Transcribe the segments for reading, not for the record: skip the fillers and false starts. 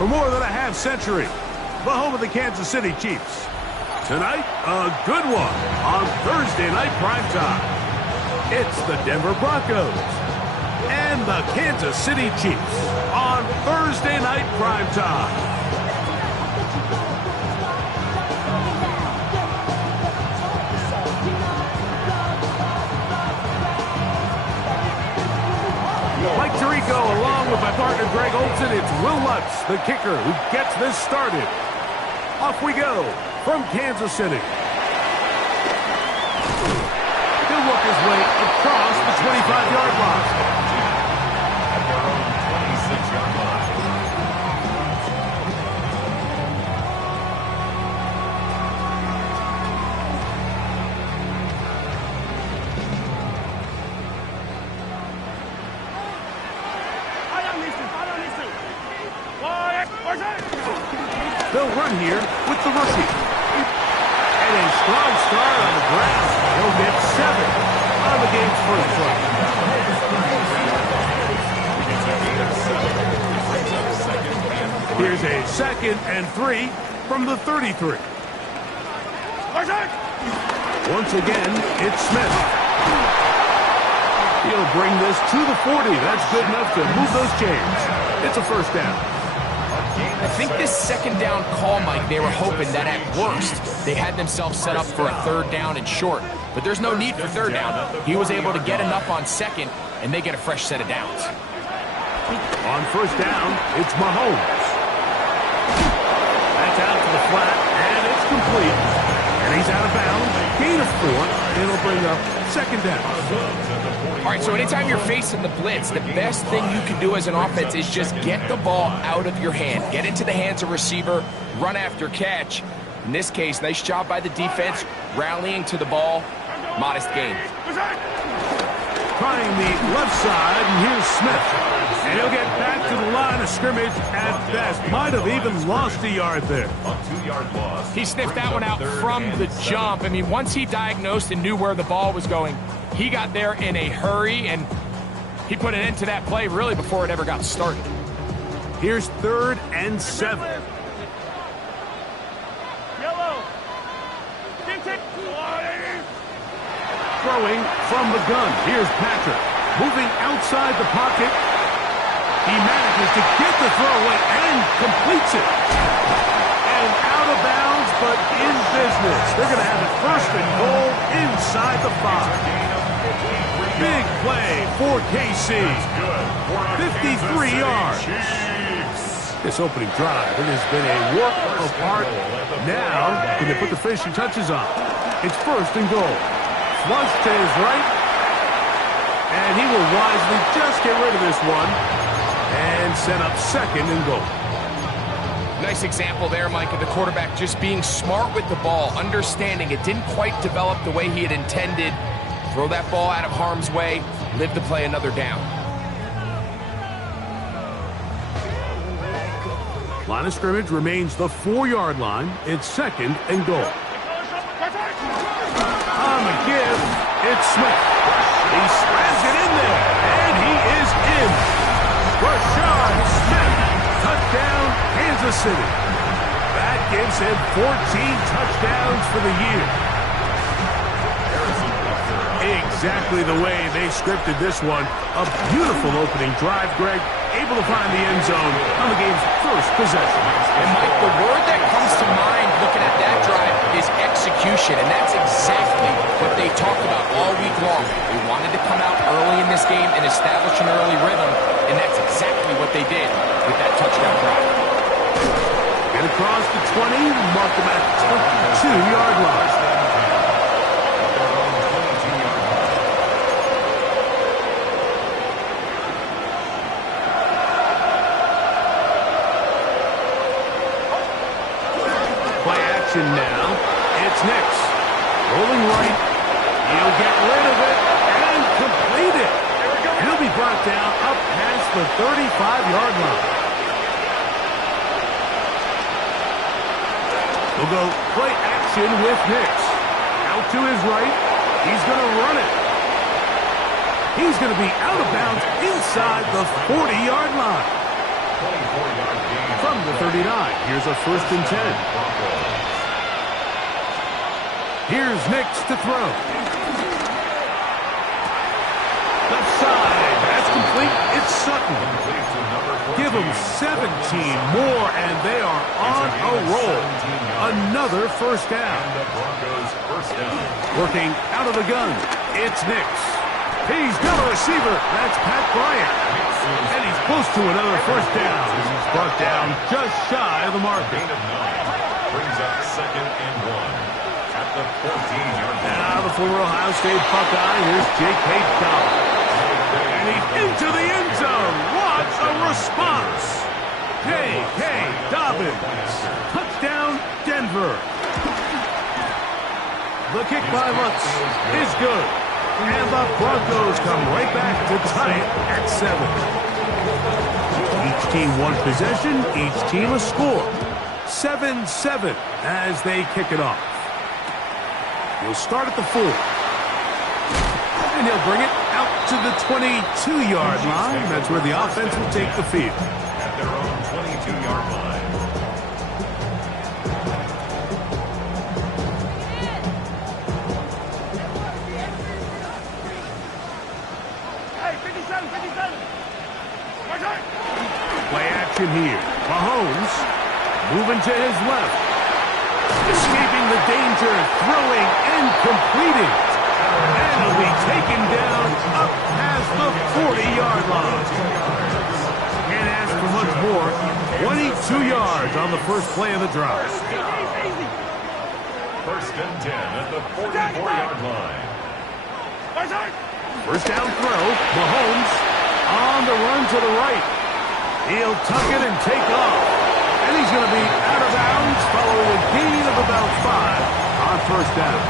for more than a half-century. The home of the Kansas City Chiefs. Tonight, a good one on Thursday night primetime. It's the Denver Broncos and the Kansas City Chiefs on Thursday night primetime. Mike Tirico, along with my partner Greg Olson, it's Will Lutz, the kicker, who gets this started. Off we go from Kansas City. He'll work his way across the 25-yard line. At their own 26-yard line. They'll run here with the rookie. And a strong start on the ground. He'll get 7 on the game's first play. Here's a 2nd and 3 from the 33. Once again, it's Smith. He'll bring this to the 40. That's good enough to move those chains. It's a first down. I think this 2nd down call, Mike, they were hoping that at worst they had themselves set up for a 3rd down and short. But there's no need for 3rd down. He was able to get enough on 2nd, and they get a fresh set of downs. On first down, it's Mahomes. That's out to the flat, and it's complete. And he's out of bounds. Gain of 4. It'll bring up 2nd down. All right, so anytime you're facing the blitz, the best thing you can do as an offense is just get the ball out of your hand. Get into the hands of receiver, run after catch. In this case, nice job by the defense, rallying to the ball. Modest gain. Trying the left side, and here's Smith. And he'll get back to the line of scrimmage at best. Might have even lost a yard there. A 2-yard loss. He sniffed that one out from the jump. I mean, once he diagnosed and knew where the ball was going, he got there in a hurry, and he put an end to that play really before it ever got started. Here's 3rd and 7. Throwing from the gun. Here's Patrick. Moving outside the pocket. He manages to get the throw away and completes it. And out of bounds, but in business. They're going to have it 1st and goal inside the 5. Big play for KC. 53 yards. This opening drive, it has been a work of art. Now, can they put the finishing touches on? It's 1st and goal. Flush to his right. And he will wisely just get rid of this one. And set up 2nd and goal. Nice example there, Mike, of the quarterback just being smart with the ball, understanding it didn't quite develop the way he had intended. Throw that ball out of harm's way, live to play another down. Line of scrimmage remains the 4-yard line. It's 2nd and goal. On the give, it's Smith. He slams it in there, and he is in. Rashad Smith, touchdown, Kansas City. That gives him 14 touchdowns for the year. Exactly the way they scripted this one. A beautiful opening drive, Greg. Able to find the end zone on the game's first possession. And Mike, the word that comes to mind looking at that drive is execution, and that's exactly what they talked about all week long. They wanted to come out early in this game and establish an early rhythm, and that's exactly what they did with that touchdown drive. And across the 20, mark them at 22-yard line. Now, it's Nix. Rolling right. He'll get rid of it and complete it. He'll be brought down up past the 35-yard line. We'll go play action with Nix. Out to his right. He's going to run it. He's going to be out of bounds inside the 40-yard line. 24-yard gain. From the the 39. Here's a 1st and 10. Here's Nix to throw. Left side. That's complete. It's Sutton. Give them 17 more, and they are on a roll. Another 1st down. Working out of the gun. It's Nix. He's got a receiver. That's Pat Bryant. And he's close to another 1st down. He's brought down just shy of the marker. Brings up 2nd and 1 at the 14-yard line. Now the former Ohio State Buckeye. Here's J.K. Dobbins. And he's into the end zone. What a response. J.K. Dobbins. Touchdown, Denver. The kick by Lutz is good. And the Broncos come right back to tie it at 7. Each team one possession, each team a score. 7-7 as they kick it off. He'll start at the 4. And he'll bring it out to the 22-yard line. That's where the offense will take the field. At their own 22-yard line. Play action here. Mahomes moving to his left. Escaping the danger, throwing and completing. And he'll be taken down up past the 40-yard line. Can't ask for much more. 22 yards on the first play of the drive. 1st and 10 at the 44-yard line. 1st down throw. Mahomes on the run to the right. He'll tuck it and take off. And he's going to be out of bounds following a gain of about 5 on 1st down.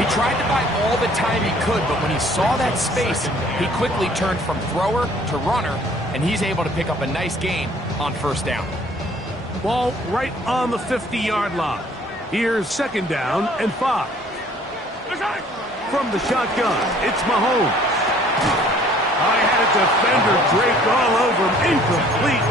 He tried to buy all the time he could, but when he saw that space, he quickly turned from thrower to runner, and he's able to pick up a nice gain on 1st down. Ball right on the 50-yard line. Here's 2nd down and 5. From the shotgun, it's Mahomes. I had a defender draped all over him. Incomplete.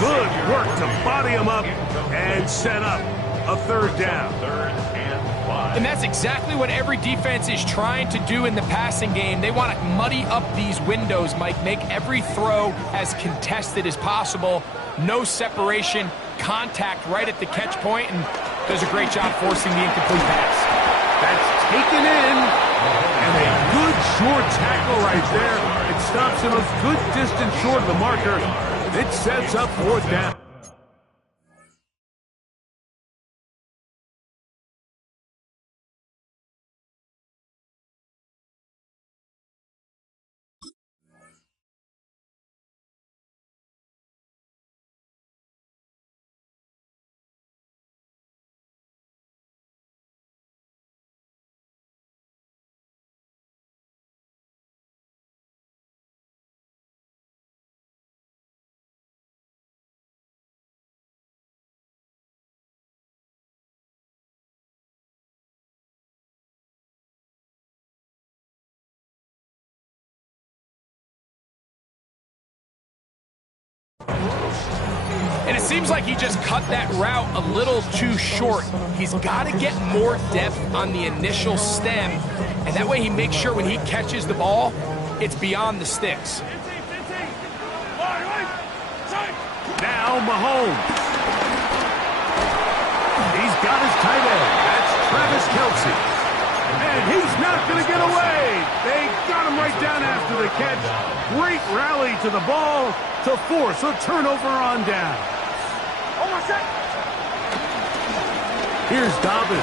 Good work to body him up and set up a 3rd down. 3rd and 5. And that's exactly what every defense is trying to do in the passing game. They want to muddy up these windows, Mike, make every throw as contested as possible. No separation, contact right at the catch point, and does a great job forcing the incomplete pass. That's taken in, and a good short tackle right there. It stops him a good distance short of the marker. It sets up 4th down. And it seems like he just cut that route a little too short. He's got to get more depth on the initial stem, and that way he makes sure when he catches the ball, it's beyond the sticks. Now Mahomes. He's got his tight end. That's Travis Kelce. And he's not going to get away. They got him right down after the catch. Great rally to the ball to force a turnover on down. Here's Dobbins.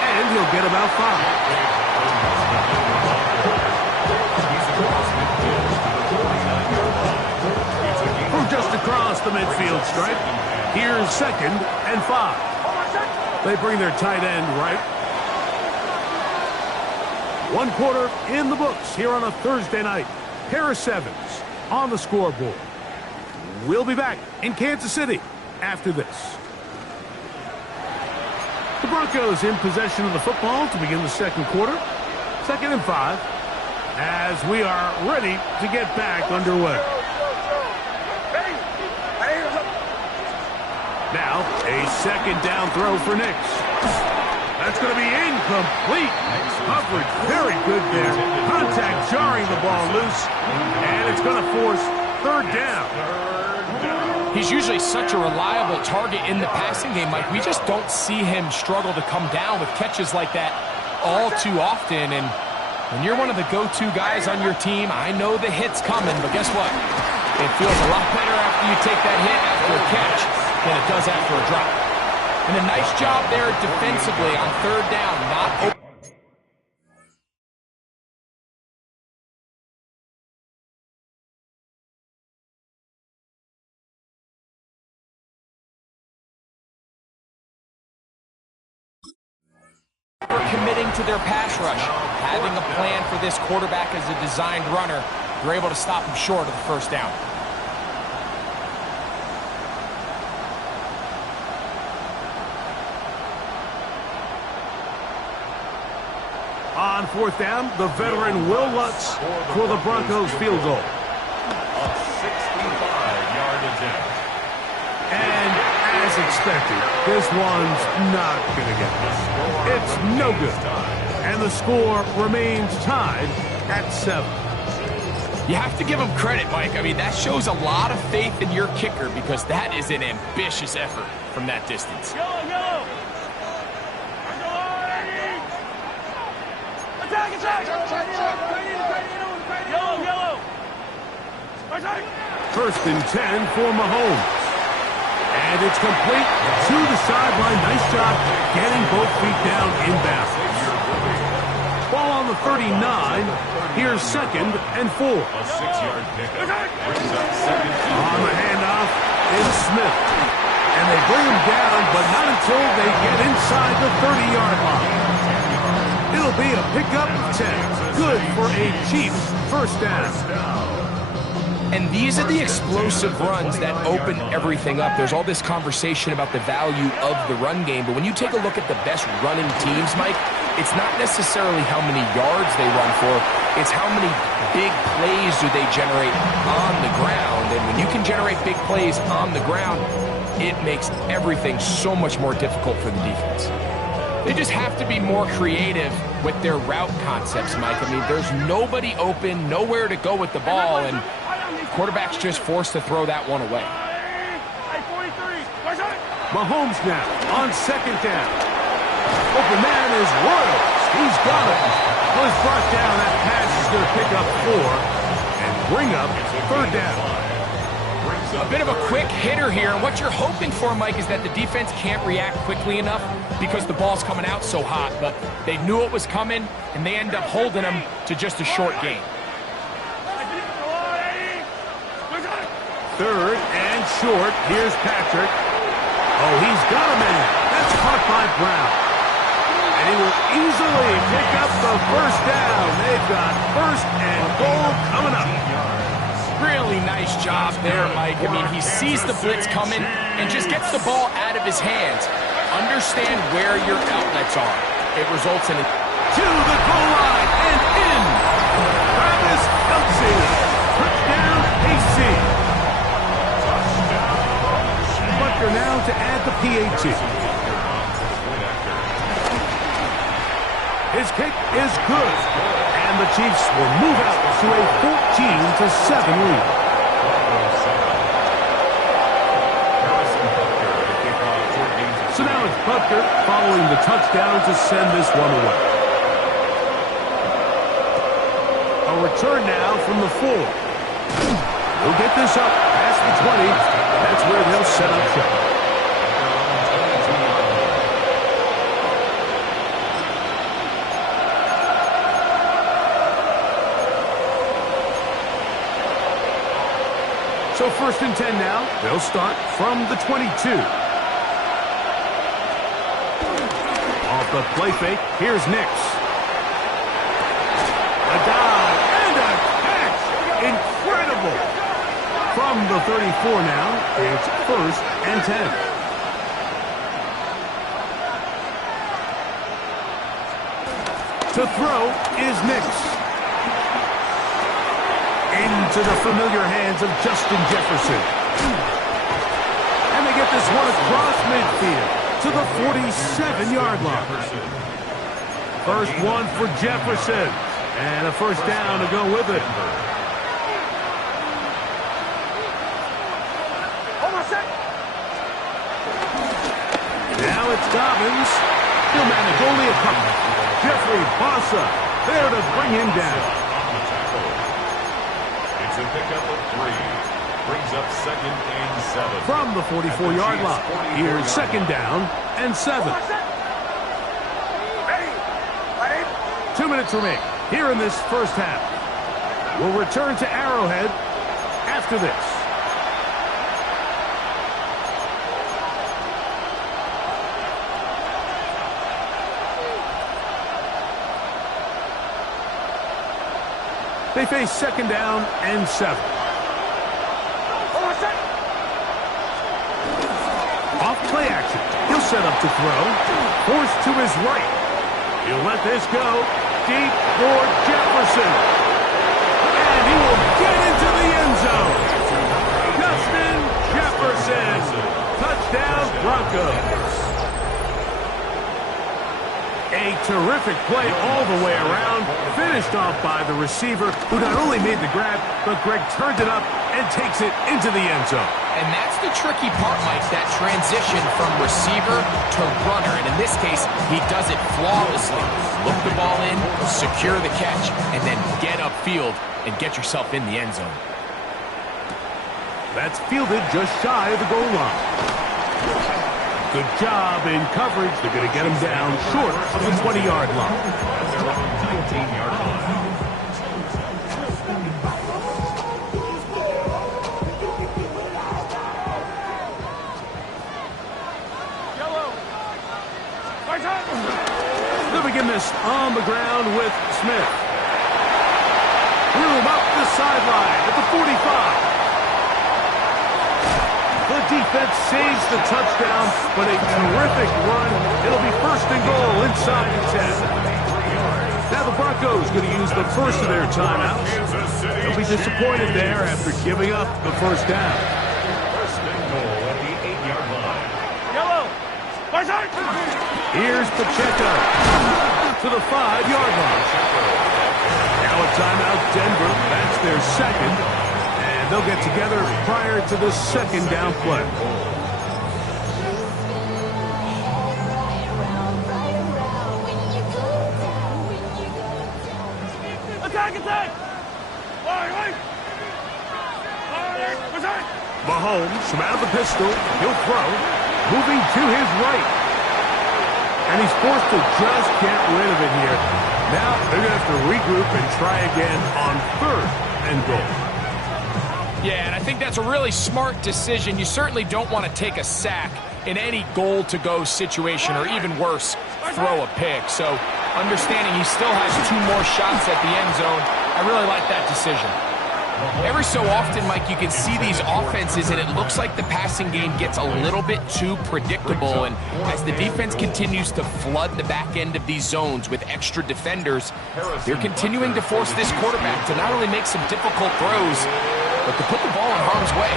And he'll get about 5. From just across the midfield stripe, here's 2nd and 5. They bring their tight end right. 1 quarter in the books here on a Thursday night. Pair of 7s on the scoreboard. We'll be back in Kansas City after this. The Broncos in possession of the football to begin the 2nd quarter. 2nd and 5 as we are ready to get back underway. Now, a second down throw for Nix. That's going to be incomplete. Coverage very good there. Contact jarring the ball loose. And it's going to force third down. He's usually such a reliable target in the passing game, Mike. We just don't see him struggle to come down with catches like that all too often. And when you're one of the go-to guys on your team, I know the hit's coming, but guess what? It feels a lot better after you take that hit after a catch than it does after a drop. And a nice job there defensively on third down, not open. Committing to their pass rush, having a plan for this quarterback as a designed runner, they're able to stop him short of the first down. On fourth down, the veteran Will Lutz for the Broncos field goal. A 65-yard attempt. And as expected, this one's not going to get it. It's no good. And the score remains tied at 7. You have to give him credit, Mike. I mean, that shows a lot of faith in your kicker because that is an ambitious effort from that distance. First and 10 for Mahomes. And it's complete to the sideline. Nice job getting both feet down inbounds. Ball on the 39. Here's second and 4. A 6-yard pickup brings up second. On the handoff, it's Smith. And they bring him down, but not until they get inside the 30-yard line. It'll be a pickup of 10. Good for a Chiefs first down. And these are the explosive runs that open everything up. There's all this conversation about the value of the run game, but when you take a look at the best running teams, Mike, it's not necessarily how many yards they run for, it's how many big plays do they generate on the ground. And when you can generate big plays on the ground, it makes everything so much more difficult for the defense. They just have to be more creative with their route concepts, Mike. I mean, there's nobody open, nowhere to go with the ball, and quarterback's just forced to throw that one away. Mahomes now on second down. Open man is Royals. He's got it. Well, he's brought down. That pass is going to pick up 4 and bring up third down. A bit of a quick hitter here, and what you're hoping for, Mike, is that the defense can't react quickly enough because the ball's coming out so hot, but they knew it was coming, and they end up holding them to just a short gain. Third and short. Here's Patrick. Oh, he's got a man. That's caught by Brown. And he will easily pick up the first down. They've got first and goal coming up. Really nice job there, Mike. I mean, he sees the blitz coming and just gets the ball out of his hands. Understand where your outlets are. It results in to the goal line and in. Travis Kelce. Touchdown, AC. Butker now to add the PAT. His kick is good. And the Chiefs will move out to a 14-7 lead. So now it's Butker following the touchdown to send this one away. A return now from the 4. He'll get this up past the 20. That's where they'll set up shop. So first and 10 now. They'll start from the 22. Off the play fake, here's Nix. A dive and a catch. Incredible. From the 34 now, it's first and 10. To throw is Nix. Into the familiar hands of Justin Jefferson. And they get this one across midfield to the 47-yard line. First one for Jefferson, and a first down to go with it. Now it's Dobbins. He'll manage only a couple. Jeffrey Bossa there to bring him down. It's a pickup of 3. Brings up 2nd and 7. From the 44-yard line, here's 2nd down and 7. 2 minutes remain here in this first half. We'll return to Arrowhead after this. They face 2nd down and 7. Off play action. He'll set up to throw. Forced to his right. He'll let this go deep for Jefferson. And he will get into the end zone. Justin Jefferson. Touchdown Broncos. A terrific play all the way around. Finished off by the receiver, who not only made the grab, but Greg turned it up and takes it into the end zone. And that's the tricky part, Mike, that transition from receiver to runner. And in this case, he does it flawlessly. Look the ball in, secure the catch, and then get upfield and get yourself in the end zone. That's fielded just shy of the goal line. Good job in coverage. They're going to get him down short of the 20-yard line. At their own 19-yard line. They'll begin this on the ground with Smith. Threw him up the sideline at the 45. The defense saves the touchdown, but a terrific run. It'll be 1st and goal inside the 10. Now the Broncos going to use the first of their timeouts. They'll be disappointed there after giving up the first down. 1st and goal at the 8-yard line. Here's Pacheco to the 5-yard line. Now a timeout, Denver. That's their 2nd. And they'll get together prior to the 2nd down play. Mahomes from out of the pistol. He'll throw. Moving to his right. And he's forced to just get rid of it here. Now they're going to have to regroup and try again on 3rd and goal. Yeah, and I think that's a really smart decision. You certainly don't want to take a sack in any goal-to-go situation, or even worse, throw a pick. So understanding he still has 2 more shots at the end zone, I really like that decision. Every so often, Mike, you can see these offenses, and it looks like the passing game gets a little bit too predictable. And as the defense continues to flood the back end of these zones with extra defenders, they're continuing to force this quarterback to not only make some difficult throws, but to put the ball in harm's way.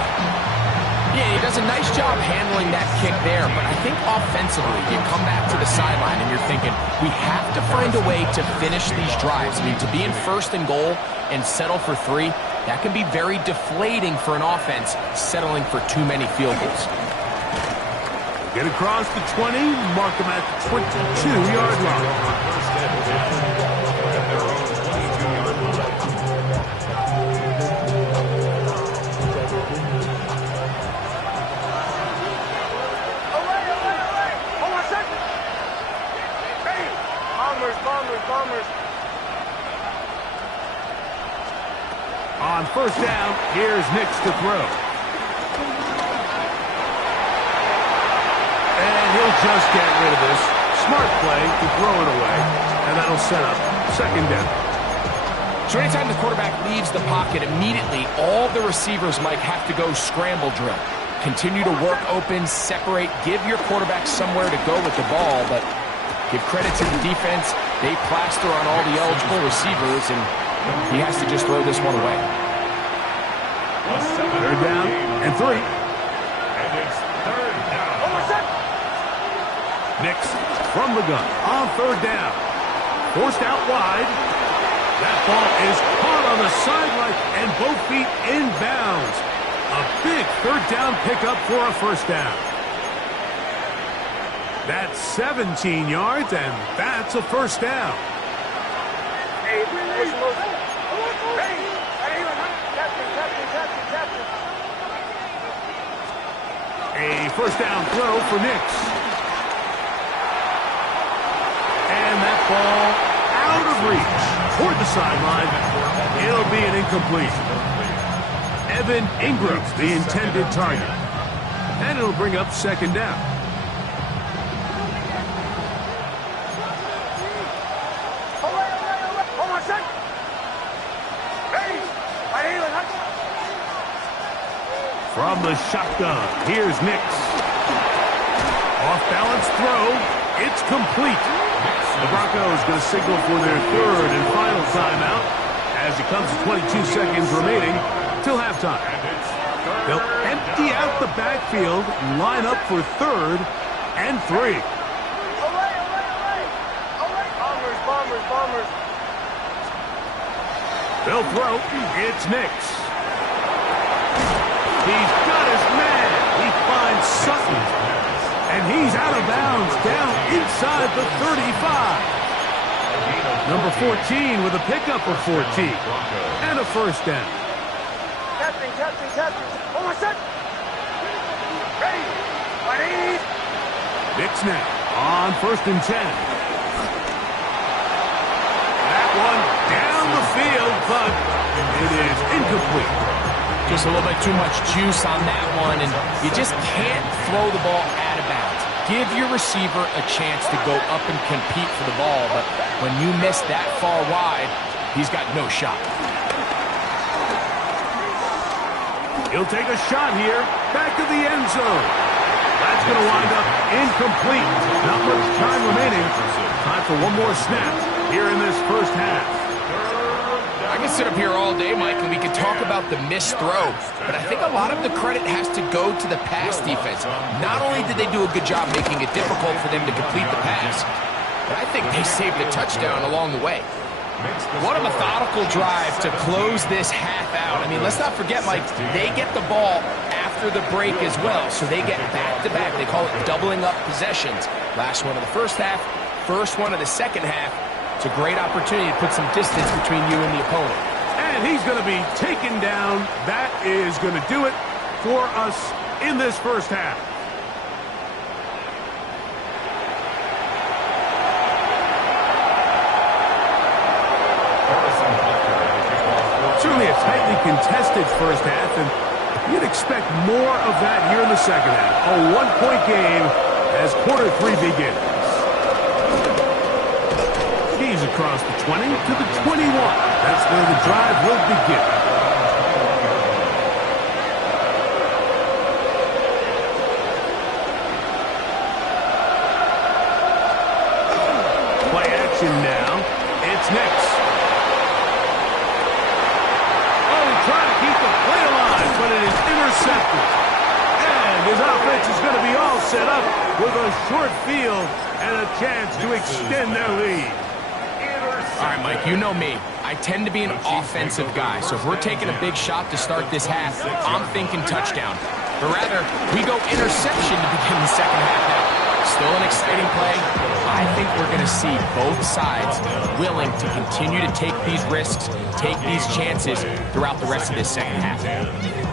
Yeah, he does a nice job handling that kick there, but I think offensively, you come back to the sideline and you're thinking, we have to find a way to finish these drives. I mean, to be in 1st and goal and settle for 3, that can be very deflating for an offense settling for too many field goals. Get across the 20, mark them at the 22-yard line. 1st and 10 at their own 22-yard line. Bombers. On 1st down, here's Nix to throw. And he'll just get rid of this. Smart play to throw it away. And that'll set up 2nd down. So anytime the quarterback leaves the pocket, immediately all the receivers, Mike, have to go scramble drill. Continue to work open, separate, give your quarterback somewhere to go with the ball, but give credit to the defense. They plaster on all the eligible receivers, and he has to just throw this one away. 3rd down and 3. And it's 3rd down. Nix from the gun on third down. Forced out wide. That ball is caught on the sideline and both feet inbounds. A big third down pickup for a first down. That's 17 yards, and that's a first down. A first down throw for Nix. And that ball out of reach toward the sideline. It'll be an incomplete. Evan Ingram, the intended target. And it'll bring up second down. From the shotgun, here's Nix. Off-balance throw. It's complete. The Broncos going to signal for their third and final timeout as it comes to 22 seconds remaining till halftime. They'll empty out the backfield, line up for third and 3. Bombers. They'll throw. It's Nix. He's got his man. He finds Sutton. And he's out of bounds down inside the 35. Number 14 with a pickup of 14. And a first down. Captain. Oh, my son. Ready. Nix now on first and 10. That one down the field, but it is incomplete. Just a little bit too much juice on that one, and you just can't throw the ball out of bounds. Give your receiver a chance to go up and compete for the ball, but when you miss that far wide, he's got no shot. He'll take a shot here, back of the end zone. That's going to wind up incomplete. Not much time remaining. Time for one more snap here in this first half. I can sit up here all day, Mike, and we can talk about the missed throw, but I think a lot of the credit has to go to the pass defense. Not only did they do a good job making it difficult for them to complete the pass, but I think they saved a touchdown along the way. What a methodical drive to close this half out. I mean, let's not forget, Mike, they get the ball after the break as well, so they get back-to-back. They call it doubling up possessions. Last one of the first half, first one of the second half. It's a great opportunity to put some distance between you and the opponent. And he's going to be taken down. That is going to do it for us in this first half. Certainly a tightly contested first half, and you'd expect more of that here in the second half. A one-point game as quarter 3 begins. He's across the 20 to the 21. That's where the drive will begin. Play action now. It's Nix. Trying to keep the play alive, but it is intercepted. And his offense is going to be all set up with a short field and a chance to extend their lead. All right, Mike, you know me. I tend to be an offensive guy, so if we're taking a big shot to start this half, I'm thinking touchdown. But rather, we go interception to begin the second half now. Still an exciting play. I think we're going to see both sides willing to continue to take these risks, take these chances throughout the rest of this second half.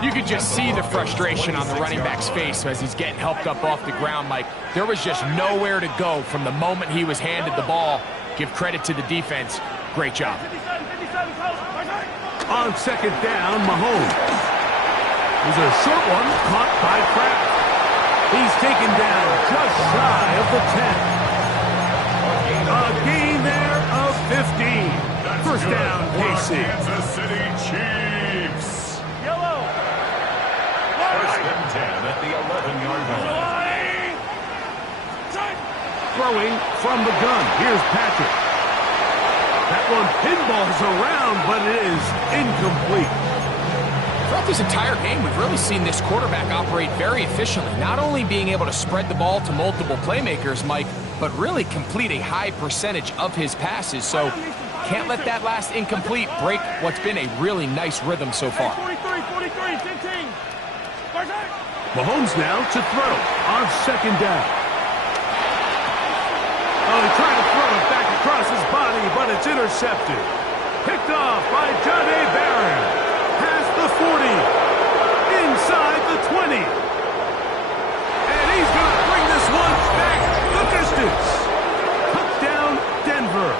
You could just see the frustration on the running back's face as he's getting helped up off the ground, Mike. There was just nowhere to go from the moment he was handed the ball. Give credit to the defense. Great job. On second down, Mahomes. There's a short one caught by Kraft. He's taken down just shy of the 10. A gain there of 15. First down, KC. Kansas City Chiefs. Yellow. First and 10 at the 11-yard line. Throwing from the gun. Here's Patrick. That one pinballs around, but it is incomplete. From throughout this entire game, we've really seen this quarterback operate very efficiently, not only being able to spread the ball to multiple playmakers, Mike, but really complete a high percentage of his passes. So can't let that last incomplete break what's been a really nice rhythm so far. 43, 15. Mahomes now to throw on second down. Oh, he tried to throw it back across his body, but it's intercepted. Picked off by John A. Barron. Past the 40. Inside the 20. And he's going to bring this one back the distance. Touchdown, Denver.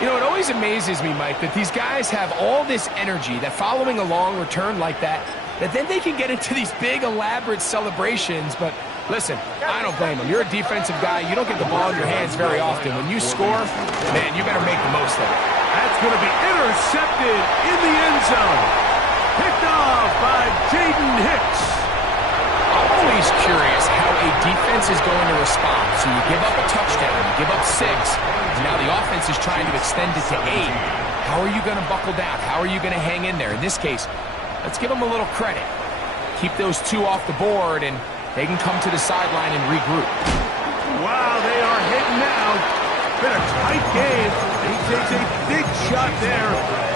You know, it always amazes me, Mike, that these guys have all this energy, that following a long return like that then they can get into these big, elaborate celebrations. But listen, I don't blame them. You're a defensive guy. You don't get the ball in your hands very often. When you score, man, you better make the most of it. That's going to be intercepted in the end zone. Picked off by Jaden Hicks. I'm always curious how a defense is going to respond. So you give up a touchdown, you give up 6, and now the offense is trying to extend it to 8. How are you going to buckle down? How are you going to hang in there? In this case, let's give them a little credit. Keep those 2 off the board, and they can come to the sideline and regroup. Wow, they are hitting now. Been a tight game. He takes a big shot there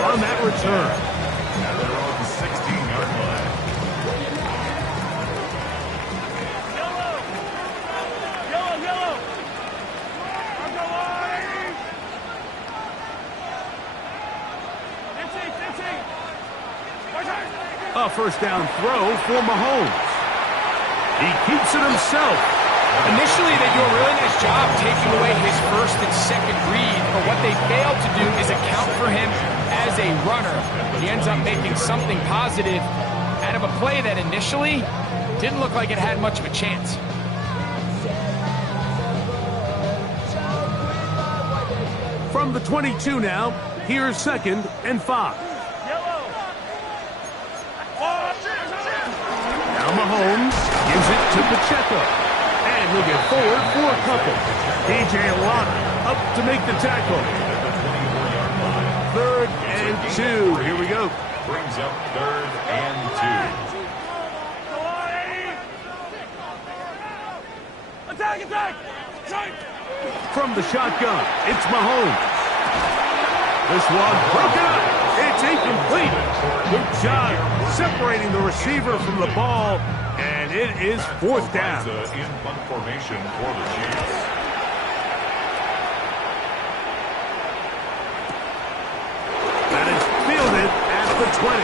on that return. Now they're on the 16-yard line. Yellow. A first down throw for Mahomes. He keeps it himself. Initially, they do a really nice job taking away his first and second read, but what they fail to do is account for him as a runner. He ends up making something positive out of a play that initially didn't look like it had much of a chance. From the 22 now, here's 2nd and 5. Now Mahomes gives it to Pacheco. And he'll get forward for a couple. DJ Watt up to make the tackle. 3rd and 2. Here we go. Brings up 3rd and 2. Attack! From the shotgun, it's Mahomes. This one broken up. It's incomplete. Good job separating the receiver from the ball, and it is 4th down. In punt formation for the Chiefs. That is fielded at the 20.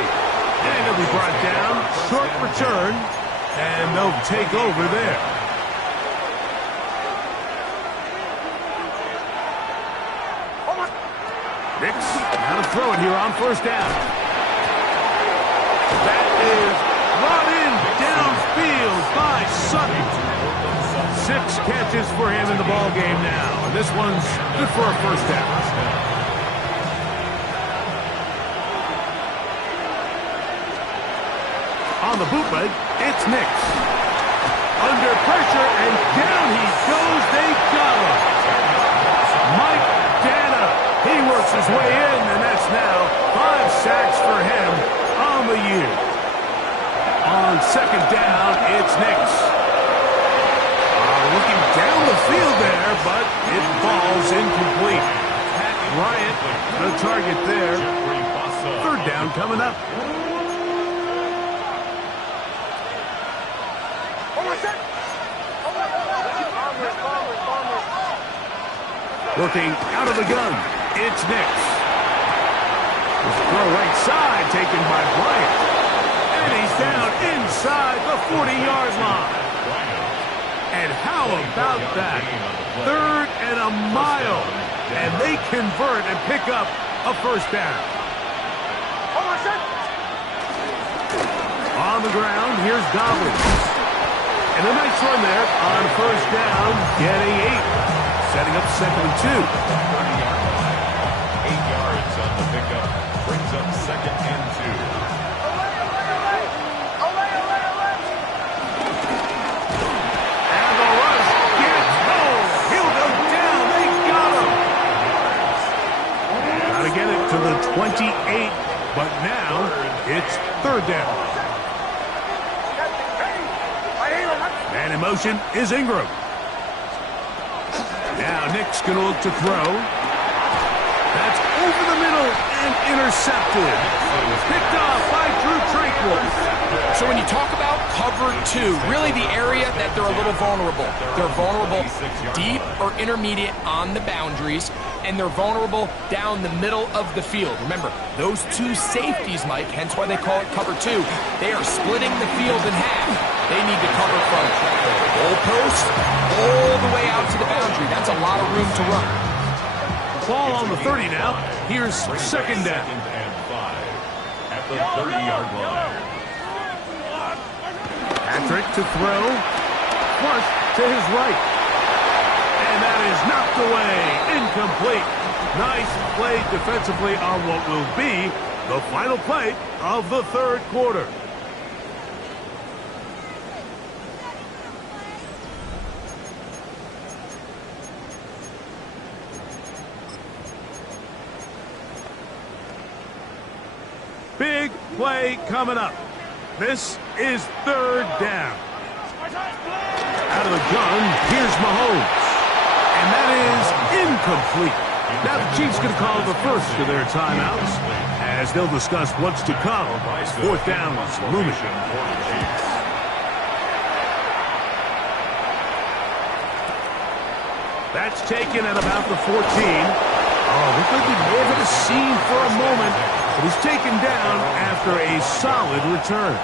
And it'll be brought down. Short return, and they'll take over there. Nix, now to throw it here on 1st down. That is brought in downfield by Sutton. 6 catches for him in the ball game now. And this one's good for a 1st down. On the bootleg, it's Nix. Under pressure, and down he goes. They got him. Mike Dana. He works his way in, and that's now 5 sacks for him on the year. On 2nd down, it's Nix. Looking down the field there, but it falls incomplete. Pat Bryant, the target there. 3rd down coming up. Working out of the gun, it's Nix. This throw right side taken by Bryant. And he's down inside the 40-yard line. And how about that? 3rd and a mile. And they convert and pick up a 1st down. On the ground, here's Dobbins. And a nice run there on 1st down, getting 8. Setting up 2nd and 2. 8 yards on the pickup. Brings up 2nd and 2. And the rush gets home. He'll go down. They got him. Got to get it to the 28, but now third down. Man in motion is Ingram. Now Nick's going to look to throw. That's over the middle and intercepted. Picked off by Drew Tranquil. So when you talk about cover two, really the area that they're a little vulnerable. They're vulnerable deep or intermediate on the boundaries, and they're vulnerable down the middle of the field. Remember, those two safeties, Mike, hence why they call it cover two, they are splitting the field in half. They need to cover from the goalpost all the way out to the boundary. That's a lot of room to run. Ball on the 30 now. Here's second down. And 5 at the 30-yard line. Patrick to throw. Flush to his right. And that is knocked away. Incomplete. Nice play defensively on what will be the final play of the third quarter. Big play coming up. This is third down. Out of the gun, here's Mahomes. And that is incomplete. Now the Chiefs going to call the first of their timeouts as they'll discuss what's to come. Fourth down is looming. That's taken at about the 14. Oh, we think we may have hit a seam for a moment, but he's taken down after a solid return.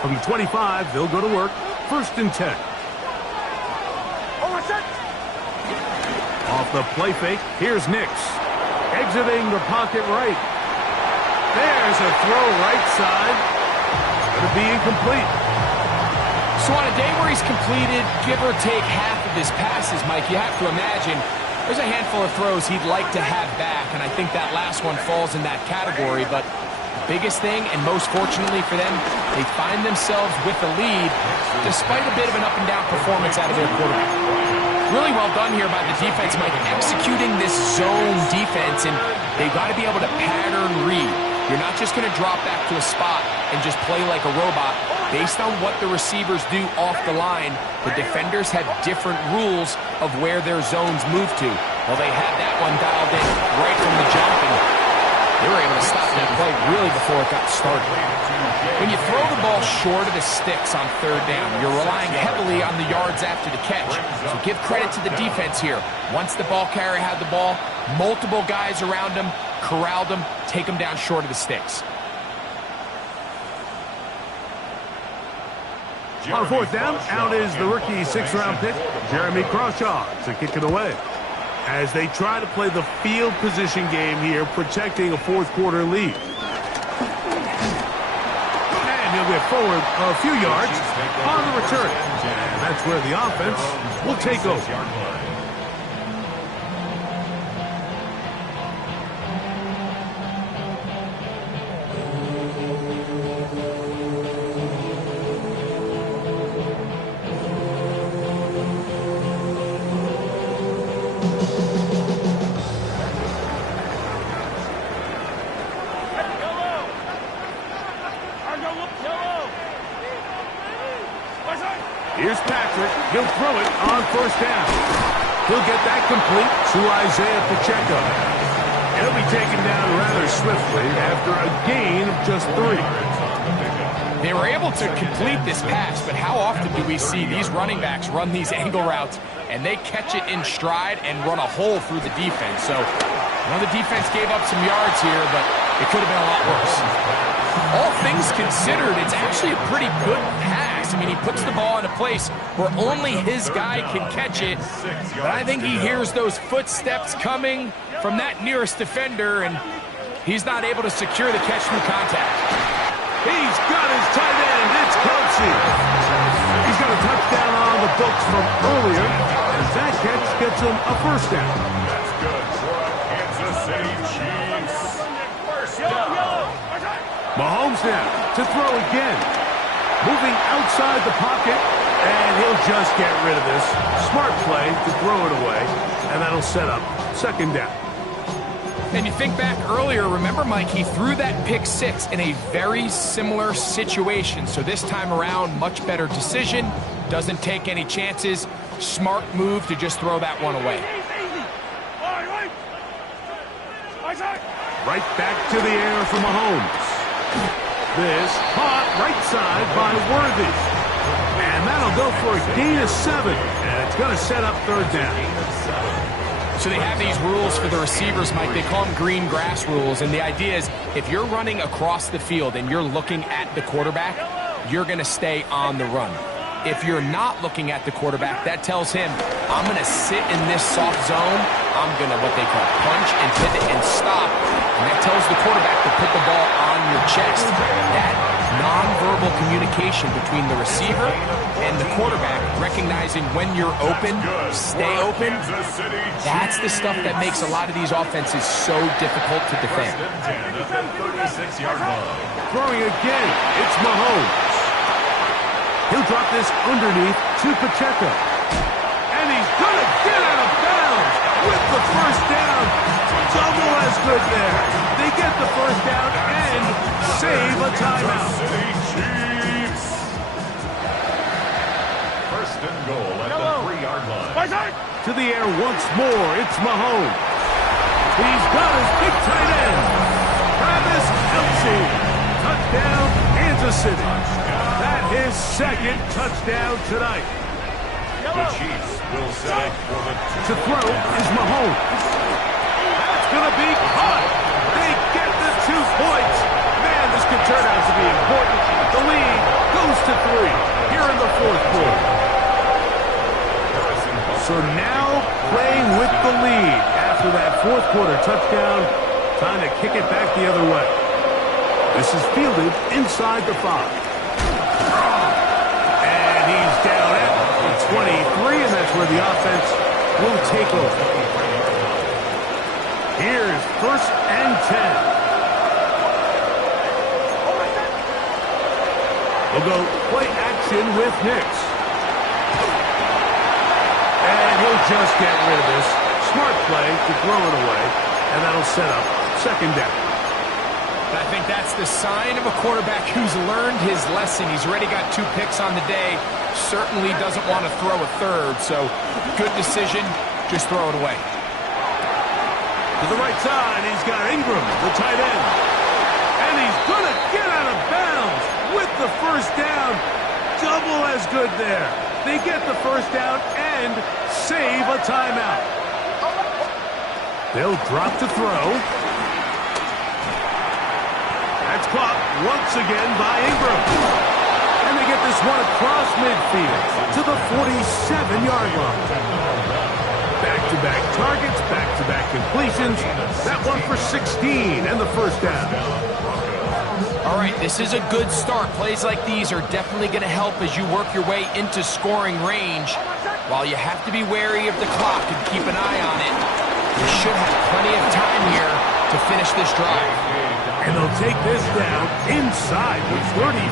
From the 25, they'll go to work. First and 10. Off the play fake, here's Nix. Exiting the pocket right. There's a throw right side. Going to be incomplete. So on a day where he's completed, give or take half of his passes, Mike, you have to imagine there's a handful of throws he'd like to have back, and I think that last one falls in that category. But the biggest thing, and most fortunately for them, they find themselves with the lead despite a bit of an up-and-down performance out of their quarterback. Really well done here by the defense, Mike, executing this zone defense, and they've got to be able to pattern read. You're not just going to drop back to a spot and just play like a robot. Based on what the receivers do off the line, the defenders have different rules of where their zones move to. Well, they had that one dialed in right from the jump, and they were able to stop that play really before it got started. When you throw the ball short of the sticks on third down, you're relying heavily on the yards after the catch. So give credit to the defense here. Once the ball carrier had the ball, multiple guys around him, corralled him, take him down short of the sticks. On fourth down, out is the rookie sixth-round pick, Jeremy Crawshaw, to kick it away. As they try to play the field position game here, protecting a fourth-quarter lead. And he'll get forward a few yards on the return. And that's where the offense will take over. Here's Patrick. He'll throw it on first down. He'll get that complete to Isaiah Pacheco. He'll be taken down rather swiftly after a gain of just 3. They were able to complete this pass, but how often do we see these running backs run these angle routes and they catch it in stride and run a hole through the defense? So I know the defense gave up some yards here, but it could have been a lot worse. All things considered, it's actually a pretty good pass. I mean, he puts the ball in a place where only his guy can catch it. But I think he hears those footsteps coming from that nearest defender, and he's not able to secure the catch through contact. He's got his tight end. It's Kelsey. He's got a touchdown on the books from earlier, and that catch gets him a first down. That's good for Kansas City Chiefs. First down. Mahomes now to throw again. Moving outside the pocket, and he'll just get rid of this. Smart play to throw it away, and that'll set up second down. And you think back earlier, remember, Mike, he threw that pick six in a very similar situation. So this time around, much better decision, doesn't take any chances. Smart move to just throw that one away. Right back to the air for Mahomes. This caught right side by Worthy. And that'll go for a gain of 7. And it's going to set up third down. So they have these rules for the receivers, Mike. They call them green grass rules. And the idea is if you're running across the field and you're looking at the quarterback, you're going to stay on the run. If you're not looking at the quarterback, that tells him, I'm going to sit in this soft zone. I'm going to, what they call, punch and pivot and stop. And that tells the quarterback to put the ball on your chest. That nonverbal communication between the receiver and the quarterback, recognizing when you're open, stay open, that's the stuff that makes a lot of these offenses so difficult to defend. Throwing again, it's Mahomes. He'll drop this underneath to Pacheco. And he's going to get out of bounds with the first down. Double as good there. They get the first down and save a timeout. First and goal at the 3-yard line. To the air once more, it's Mahomes. He's got his big tight end, Travis Kelce. Touchdown, Kansas City. His second touchdown tonight. The Chiefs will set for the to throw is Mahomes. That's going to be caught. They get the 2 points. Man, this could turn out to be important. The lead goes to 3 here in the fourth quarter. So now playing with the lead after that fourth quarter touchdown. Time to kick it back the other way. This is fielded inside the 5. He's down at 23, and that's where the offense will take over. Here's 1st and 10. We'll go play action with Nix. And he'll just get rid of this. Smart play to throw it away, and that'll set up 2nd down. I think that's the sign of a quarterback who's learned his lesson. He's already got 2 picks on the day. Certainly doesn't want to throw a 3rd, so good decision. Just throw it away. To the right side, he's got Ingram, the tight end. And he's going to get out of bounds with the first down. Double as good there. They get the first down and save a timeout. They'll drop to throw. That's caught once again by Ingram. And they get this one across midfield to the 47-yard line. Back-to-back targets, back-to-back completions. That one for 16 and the first down. All right, this is a good start. Plays like these are definitely going to help as you work your way into scoring range. While you have to be wary of the clock and keep an eye on it, you should have plenty of time here to finish this drive. And they'll take this down inside the 35.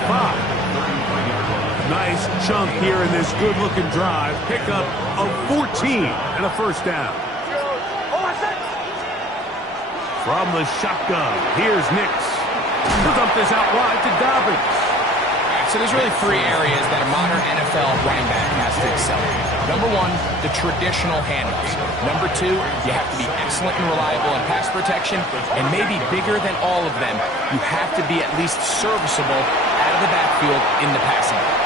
Nice chunk here in this good-looking drive. Pick up of 14 and a first down. From the shotgun, here's Nix. He'll dump this out wide to Dobbins. All right, so there's really 3 areas that a modern NFL running back has to excel in. Number 1, the traditional handles. Number 2, you have to be excellent and reliable in pass protection. And maybe bigger than all of them, you have to be at least serviceable out of the backfield in the passing game.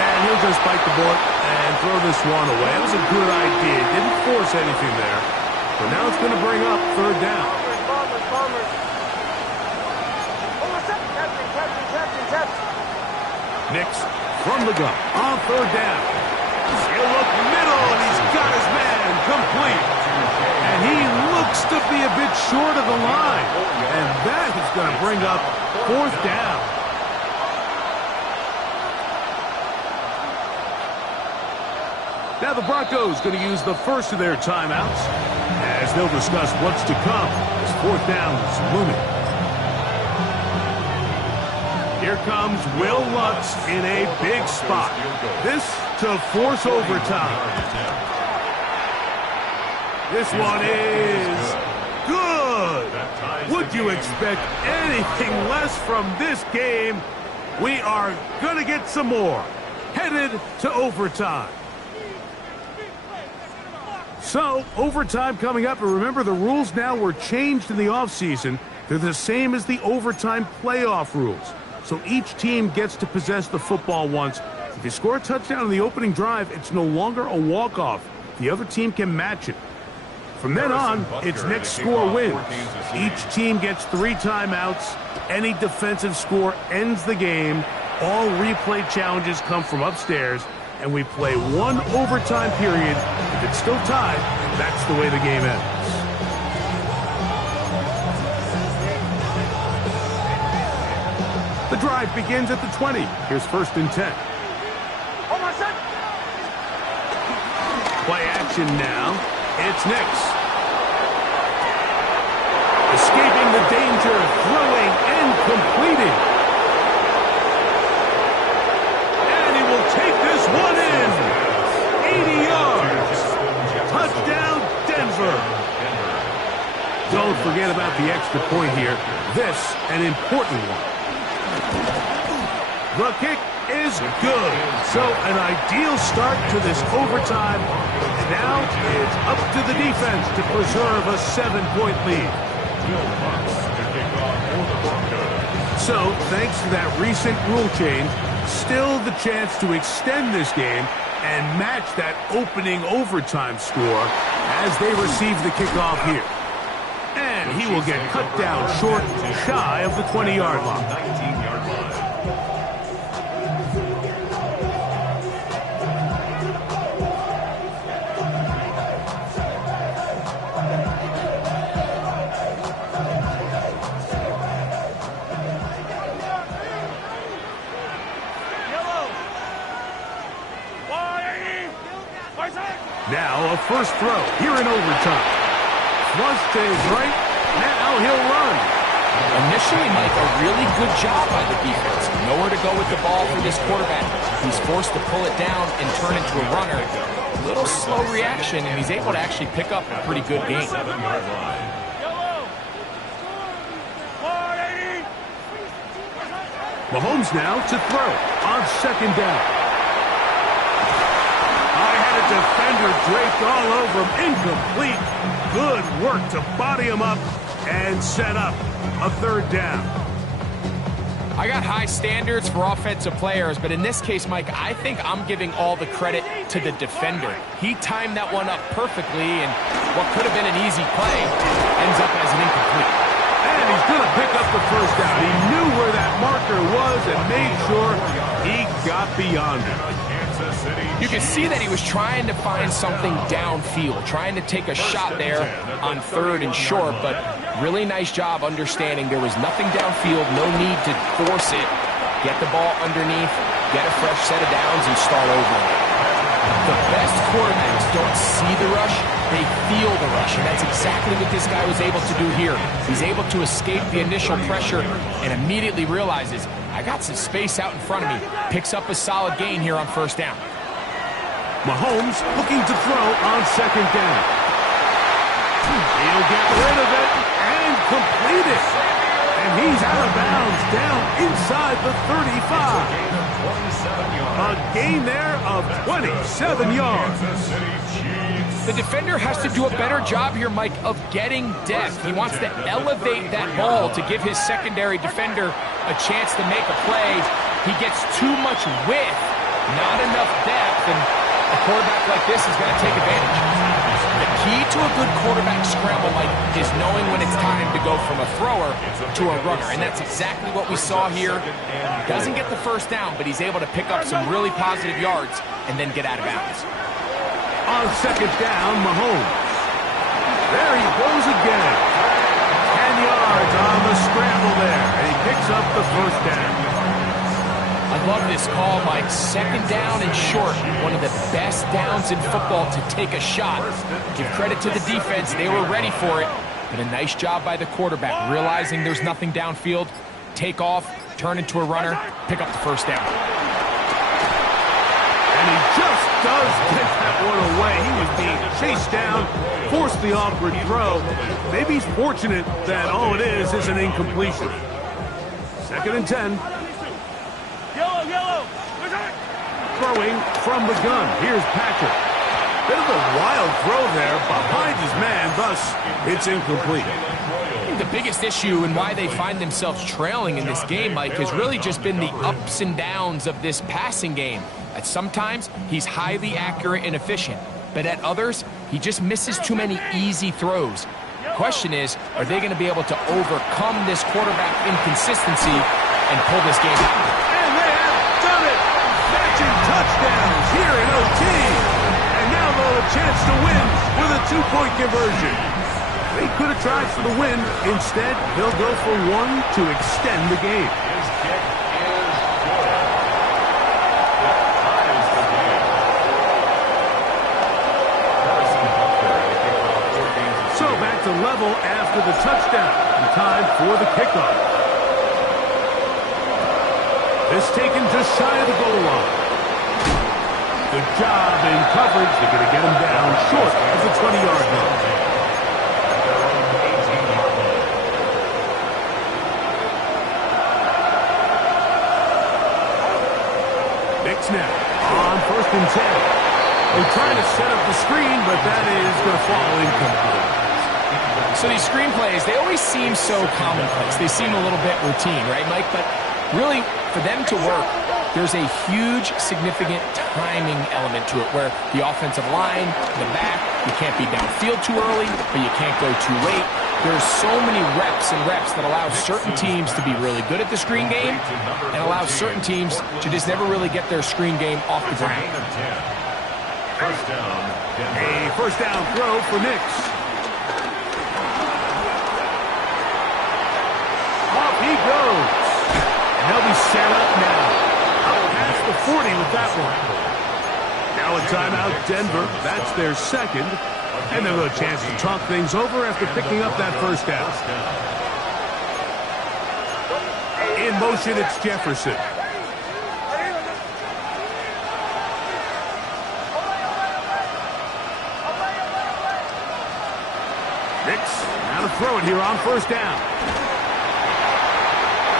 And he'll just bite the bullet and throw this one away. It was a good idea. Didn't force anything there. But now it's going to bring up 3rd down. Nix from the gun on 3rd down. He'll look middle, and he's got his man complete. And he looks to be a bit short of the line. And that is going to bring up 4th down. Now the Broncos going to use the first of their timeouts as they'll discuss what's to come as 4th down is looming. Here comes Will Lutz in a big spot. This to force overtime. This one is good. Would you expect anything less from this game? We are going to get some more. Headed to overtime. So, overtime coming up, and remember the rules now were changed in the offseason. They're the same as the overtime playoff rules. So each team gets to possess the football once. If they score a touchdown in the opening drive, it's no longer a walk-off. The other team can match it. From then on, it's next score wins. Each team gets 3 timeouts. Any defensive score ends the game. All replay challenges come from upstairs, and we play 1 overtime period. If it's still tied, that's the way the game ends. The drive begins at the 20. Here's 1st and 10. Play action now. It's Nix. Escaping the danger, throwing and completing. And he will take this one in. 80 yards. Touchdown, Denver. Don't forget about the extra point here. This, an important one. The kick is good. So an ideal start to this overtime. And now it's up to the defense to preserve a 7-point lead. So thanks to that recent rule change, still the chance to extend this game and match that opening overtime score as they receive the kickoff here. And he will get cut down short, shy of the 20-yard line. 19-yard line. Now a first throw here in overtime. Flush to his right. Now he'll run. Initially, Mike, a really good job by the defense. Nowhere to go with the ball for this quarterback. He's forced to pull it down and turn into a runner. A little slow reaction, and he's able to actually pick up a pretty good game. 7-yard line. Mahomes now to throw on 2nd down. Defender draped all over him. Incomplete. Good work to body him up and set up a 3rd down. I got high standards for offensive players, but in this case, Mike, I think I'm giving all the credit to the defender. He timed that one up perfectly, and what could have been an easy play ends up as an incomplete. And he's going to pick up the 1st down. He knew where that marker was and made sure he got beyond it. You can see that he was trying to find something downfield, trying to take a shot there on 3rd and short, but really nice job understanding there was nothing downfield, no need to force it. Get the ball underneath, get a fresh set of downs, and start over. The best quarterbacks don't see the rush, they feel the rush, and that's exactly what this guy was able to do here. He's able to escape the initial pressure and immediately realizes, I got some space out in front of me. Picks up a solid gain here on 1st down. Mahomes looking to throw on 2nd down. He'll get rid of it and complete it. And he's out of bounds down inside the 35. A gain there of 27 yards. The defender has to do a better job here, Mike, of getting depth. He wants to elevate that ball to give his secondary defender a chance to make a play. He gets too much width, not enough depth, and a quarterback like this is going to take advantage. The key to a good quarterback scramble, Mike, is knowing when it's time to go from a thrower to a runner, and that's exactly what we saw here. Doesn't get the 1st down, but he's able to pick up some really positive yards and then get out of bounds. On 2nd down, Mahomes. There he goes again. 10 yards on the scramble there, and he picks up the 1st down. I love this call, Mike. 2nd down and short. One of the best downs in football to take a shot. Give credit to the defense. They were ready for it. But a nice job by the quarterback, realizing there's nothing downfield. Take off, turn into a runner, pick up the 1st down. And he just does get that one away. He was being chased down, forced the awkward throw. Maybe he's fortunate that all it is an incompletion. 2nd and 10. Yellow. Throwing from the gun. Here's Patrick. Bit of a wild throw there behind his man, thus it's incomplete. I think the biggest issue and why they find themselves trailing in this game, Mike, has really just been the ups and downs of this passing game. At sometimes, he's highly accurate and efficient, but at others, he just misses too many easy throws. Question is, are they going to be able to overcome this quarterback inconsistency and pull this game out? And they have done it! Matching touchdowns here in OT. And now they'll have a chance to win with a 2-point conversion. They could have tried for the win. Instead, they'll go for one to extend the game. His kick is good. That ties the game. So back to level after the touchdown. And time for the kickoff. This taken just shy of the goal line. Good job in coverage. They're going to get him down short of the 20-yard line. Now on 1st and 10. They're trying to set up the screen, but that is going to fall incomplete. So these screenplays, they always seem so commonplace. They seem a little bit routine, right, Mike? But really, for them to work, there's a huge, significant timing element to it where the offensive line, the back, you can't be downfield too early, but you can't go too late. There's so many reps that allow certain teams to be really good at the screen game and allow certain teams to just never really get their screen game off the ground. A first down throw for Nix. Off he goes. And they'll be set up now. Out past the 40 with that one. Now a timeout, Denver. That's their second. And they'll have a chance to talk things over after picking up that first down. In motion, it's Jefferson. Nix, now to throw it here on first down.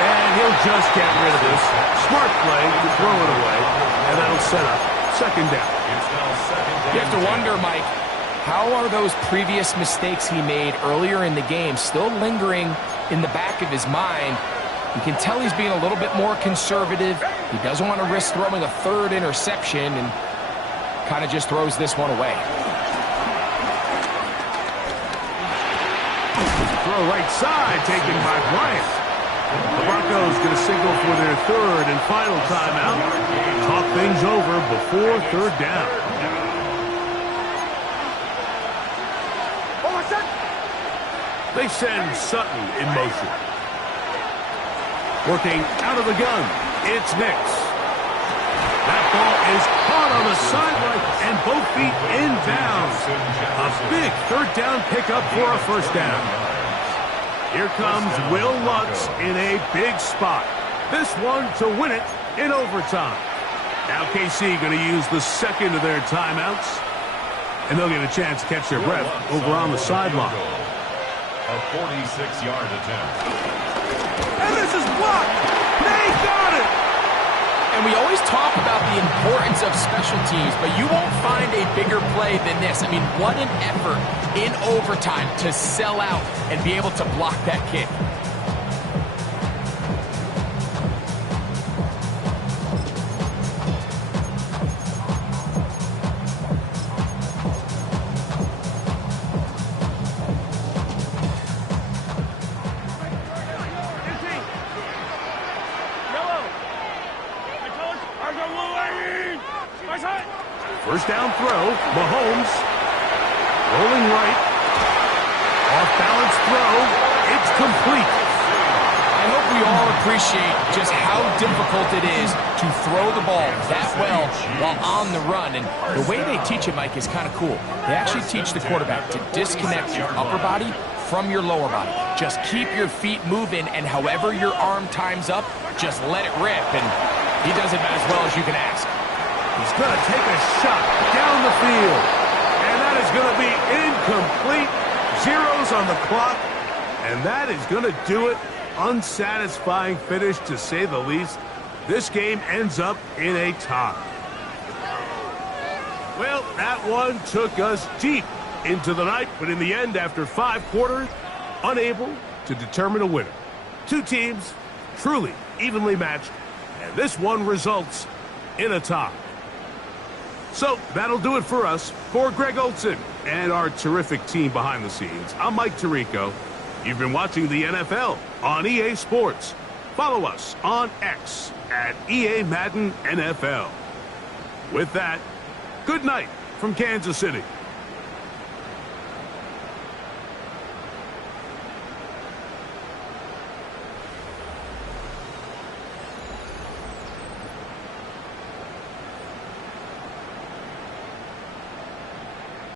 And he'll just get rid of this. Smart play to throw it away. And that'll set up 2nd down. You have to wonder, Mike, how are those previous mistakes he made earlier in the game still lingering in the back of his mind? You can tell he's being a little bit more conservative. He doesn't want to risk throwing a 3rd interception and kind of just throws this one away. Throw right side taken by Bryant. The Broncos going to signal for their 3rd and final timeout. Talk things over before 3rd down. They send Sutton in motion. Working out of the gun, it's Nix. That ball is caught on the sideline and both feet inbounds. A big 3rd down pickup for a first down. Here comes Will Lutz in a big spot. This one to win it in overtime. Now KC going to use the 2nd of their timeouts. And they'll get a chance to catch their breath over on the sideline. A 46-yard attempt. And this is blocked. They got it. And we always talk about the importance of special teams, but you won't find a bigger play than this. I mean, what an effort in overtime to sell out and be able to block that kick. First down throw, Mahomes, rolling right, off-balance throw, it's complete. I hope we all appreciate just how difficult it is to throw the ball that well while on the run. And the way they teach it, Mike, is kind of cool. They actually teach the quarterback to disconnect your upper body from your lower body. Just keep your feet moving, and however your arm times up, just let it rip. And he does it about as well as you can ask. He's going to take a shot down the field. And that is going to be incomplete. Zeros on the clock. And that is going to do it. Unsatisfying finish, to say the least. This game ends up in a tie. Well, that one took us deep into the night, but in the end, after 5 quarters, unable to determine a winner. 2 teams truly evenly matched, and this one results in a tie. So that'll do it for us. For Greg Olson and our terrific team behind the scenes, I'm Mike Tirico. You've been watching the NFL on EA Sports. Follow us on X at EA Madden NFL. With that, good night from Kansas City.